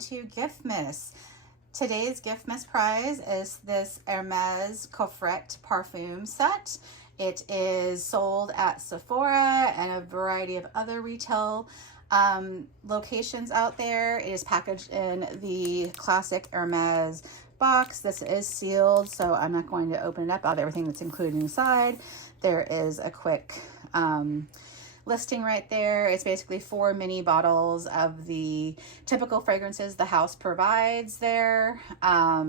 to Giftmas. Today's Giftmas prize is this Hermes Coffret perfume set. It is sold at Sephora and a variety of other retail locations out there. It is packaged in the classic Hermes box. This is sealed, so I'm not going to open it up. I'll have everything that's included inside. There is a quick listing right there. It's basically 4 mini bottles of the typical fragrances the house provides there. A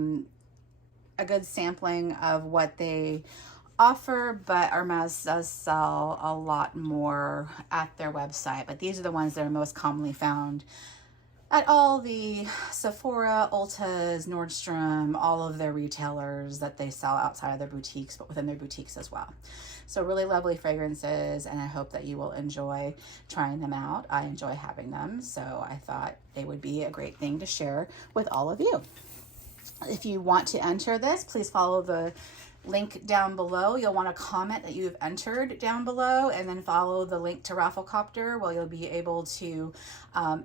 good sampling of what they offer, but Hermes does sell a lot more at their website, but these are the ones that are most commonly found at all the Sephora, Ulta's, Nordstrom, all of their retailers that they sell outside of their boutiques, but within their boutiques as well. So really lovely fragrances, and I hope that you will enjoy trying them out. I enjoy having them, so I thought they would be a great thing to share with all of you. If you want to enter this, please follow the link down below. You'll want to comment that you've entered down below, and then follow the link to Rafflecopter where you'll be able to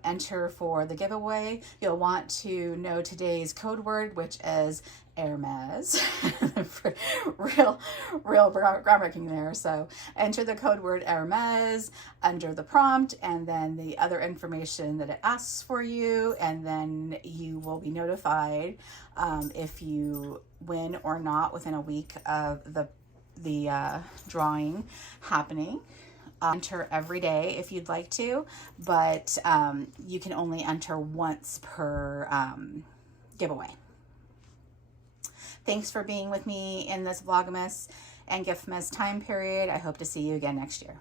enter for the giveaway. You'll want to know today's code word, which is Hermes. real groundbreaking there. So enter the code word Hermes under the prompt, and then the other information that it asks for you, and then you will be notified if you win or not within a week of the drawing happening. Enter every day if you'd like to, but you can only enter once per giveaway. Thanks for being with me in this Vlogmas and Giftmas time period. I hope to see you again next year.